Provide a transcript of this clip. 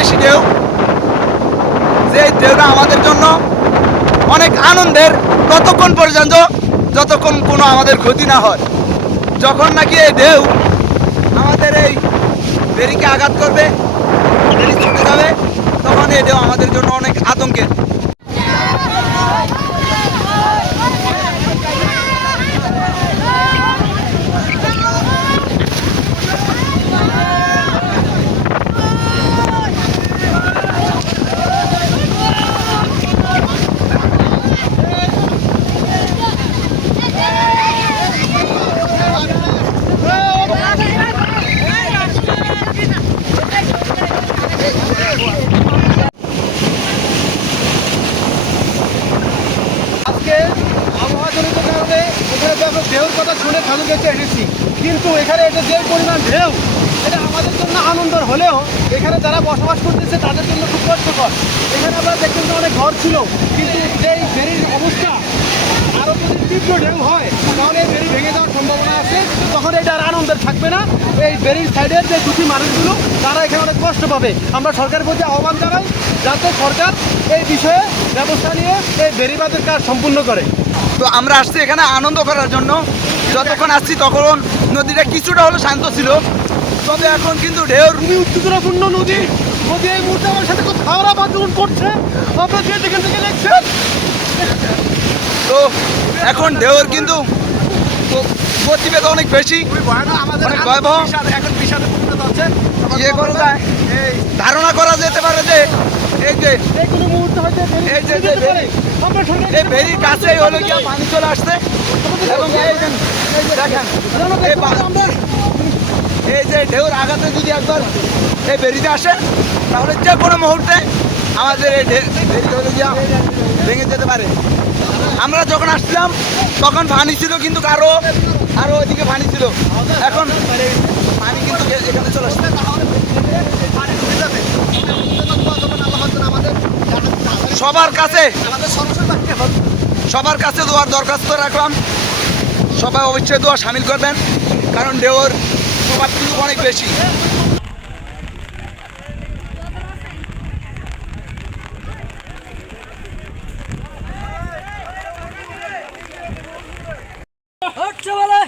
বেশি ঢেউ, যে ঢেউটা আমাদের জন্য অনেক আনন্দের ততক্ষণ পর্যন্ত যতক্ষণ কোনো আমাদের ক্ষতি না হয়। যখন নাকি এই ঢেউ আমাদের এই ফেরিকে আঘাত করবে, ফেরি ছুটে যাবে, তখন এই ঢেউ আমাদের জন্য অনেক আতঙ্কের। আজকে আবহাওয়াজনিত কারণে এখানে দেখো ঢেউর কথা শুনে খালু গেছে এসেছি, কিন্তু এখানে এটা যে পরিমাণ ঢেউ, এটা আমাদের জন্য আনন্দের হলেও এখানে যারা বসবাস করতেছে তাদের জন্য খুব কষ্টকর। এখানে আমরা দেখতে অনেক ঘর ছিল, কিন্তু যেই ফেরির অবস্থা, আরও যদি তীব্র ঢেউ হয় তাহলে এই ফেরি ভেঙে যাওয়ার সম্ভাবনা আছে। তখন এটা আর আনন্দের থাকবে না। এই ফেরির সাইডের যে দুটি মানুষগুলো তারা এখানে অনেক কষ্ট পাবে। আমরা সরকারের প্রতি আহ্বান জানাই যাতে সরকার এই বিষয়ে ব্যবস্থা নিয়ে এই বেড়িবাঁধের কাজ সম্পূর্ণ করে। তো আমরা আসছি এখানে আনন্দ করার জন্য। যতক্ষণ আসছি তখন নদীটা কিছুটা হলো শান্ত ছিল, তবে এখন কিন্তু ঢেউর খুবই উত্তেজনাপূর্ণ নদী। নদী এই মুহূর্তে আমার সাথে খুব খারাপ আচরণ করছে, আপনারা যে যেখান থেকে দেখছেন। তো এখন ঢেউর কিন্তু গতিবেগ অনেক বেশি, অনেক ভয়াবহ। এখন বিষাদে পরিণত হচ্ছে। ইয়ে করা যায়, ধারণা করা যেতে পারে যে এই যে যে কোনো মুহূর্তে হয়তো এই যে যেতে পারে। আমরা সরকার এই ভেরির কাছেই হলো গিয়া পানি চলে আসছে, এবং এই যে দেখেন এই যে ঢেউর আঘাতে যদি একবার এই ভেরিতে আসে তাহলে যে কোনো মুহূর্তে আমাদের এই ভেরি হলো গিয়া ভেঙে যেতে পারে। আমরা যখন আসছিলাম তখন পানি ছিল, কিন্তু আরো ওইদিকে পানি ছিল। এখন পানি কিন্তু এখানে চলে আসছে। সবার কাছে দোয়ার দরখাস্ত রাখলাম, সবাই অবশ্যই দোয়া শামিল করবেন, কারণ ঢেউর প্রভাব কিন্তু অনেক বেশি। হচ্ছে বলে